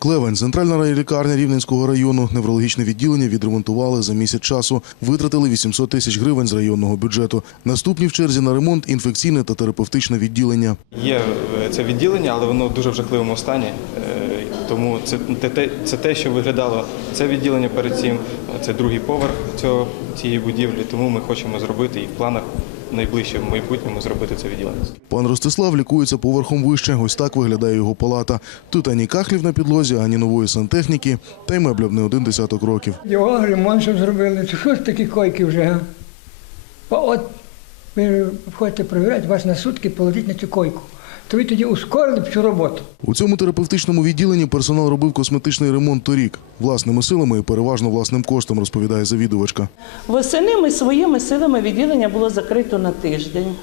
Клевень, центральна райлікарня Рівненського району, неврологічне відділення відремонтували за місяць часу. Витратили 800 тисяч гривень з районного бюджету. Наступні в черзі на ремонт інфекційне та терапевтичне відділення. Є е, це відділення, але воно в дуже жахливому стані. Е, Тому це те, це те, що виглядало це відділення перед цим. Це другий поверх цього цієї будівлі. Тому ми хочемо зробити і в планах найближчому майбутньому зробити це відділення. Пан Ростислав лікується поверхом вище. Ось так виглядає його палата. Тут ані кахлів на підлозі, ані нової сантехніки, та й меблів не один десяток років. Його ремонт щоб зробили. Що ж такі койки вже? От ви входите перевіряти, вас на сутки положить на цю койку. То ви тоді ускорили б цю роботу. У цьому терапевтичному відділенні персонал робив косметичний ремонт торік. Власними силами і переважно власним коштом, розповідає завідувачка. Восени ми своїми силами відділення було закрито на тиждень.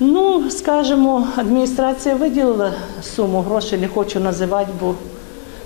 Ну, скажімо, адміністрація виділила суму грошей, не хочу називати, бо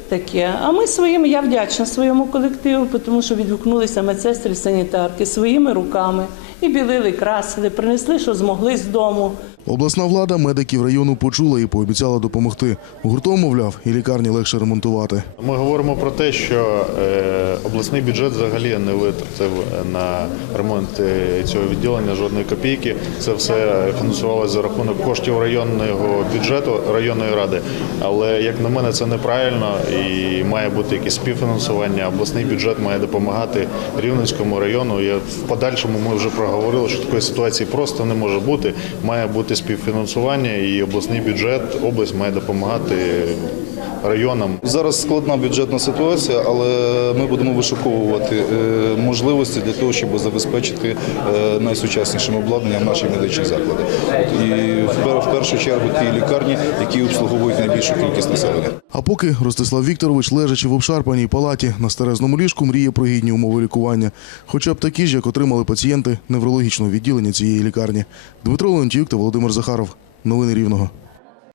таке. А ми своїми, я вдячна своєму колективу, тому що відгукнулися медсестри, санітарки своїми руками і білили, красили, принесли, що змогли з дому. Обласна влада медиків району почула і пообіцяла допомогти. Гуртом, мовляв, і лікарні легше ремонтувати. Ми говоримо про те, що е, обласний бюджет взагалі не витратив на ремонт е, цього відділення жодної копійки. Це все фінансувалося за рахунок коштів районного бюджету районної ради. Але як на мене, це неправильно і має бути якесь співфінансування. Обласний бюджет має допомагати Рівненському району. В подальшому ми вже проговорили, що такої ситуації просто не може бути. Має бути співфінансування, і обласний бюджет, область має допомагати районам. Зараз складна бюджетна ситуація, але ми будемо вишуковувати е, можливості для того, щоб забезпечити е, найсучаснішим обладнанням наші медичні заклади. І першу чергу ті лікарні, які обслуговують найбільшу кількість населення. А поки Ростислав Вікторович, лежачи в обшарпаній палаті на старезному ліжку, мріє про гідні умови лікування, хоча б такі ж, як отримали пацієнти неврологічного відділення цієї лікарні. Дмитро Леонтьюк та Володимир Захаров. Новини Рівного.